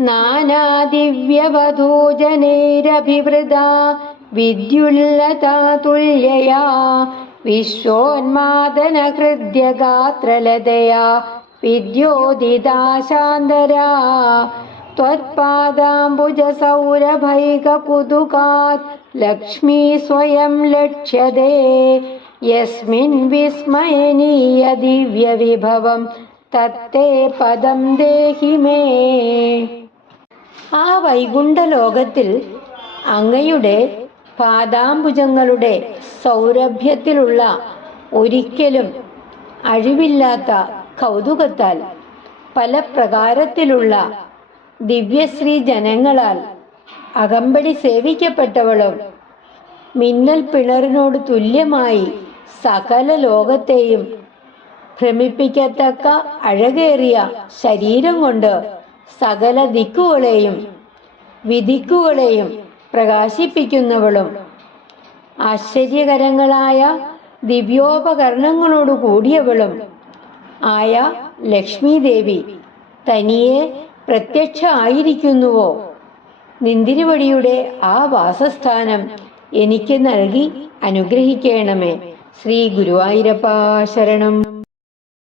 नानादिव्यवधूजनैरभिवृदा विद्युल्लता तुल्यया विद्योदिदा विद्योदिदाशान्दरा त्वत्पादाम्बुजसौरभैकुदुकात् लक्ष्मी स्वयं लक्ष्यते। यस्मिन् विस्मयनीयदिव्यविभवं तत्ते पदं देहि मे। ആ വൈകുണ്ഠ ലോകത്തിൽ അങ്ങയുടെ പാദാംബുജങ്ങളുടെ സൗരഭ്യത്തിലുള്ള ഒരിക്കലും അഴിവില്ലാത്ത കൗതുകത്താൽ പല പ്രകാരത്തിലുള്ള ദിവ്യശ്രീ ജനങ്ങളാൽ അകമ്പടി സേവിക്കപ്പെട്ടവളും മിന്നൽ പിണറിനോട് തുല്യമായി സകല ലോകത്തെയും ഭ്രമിപ്പിക്കത്തക്ക അഴകേറിയ ശരീരം കൊണ്ട് സകല ദിക്കുകളെയും വിധിക്കുകളെയും പ്രകാശിപ്പിക്കുന്നവളും ആശ്ചര്യകരങ്ങളായ ദിവ്യോപകരണങ്ങളോട് കൂടിയവളും ആയ ലക്ഷ്മി ദേവി തനിയെ പ്രത്യക്ഷ ആയിരിക്കുന്നുവോ? നിന്തിരിവടിയുടെ ആ വാസസ്ഥാനം എനിക്ക് നൽകി അനുഗ്രഹിക്കണമേ. ശ്രീ ഗുരുവായൂരപ്പ ശരണം.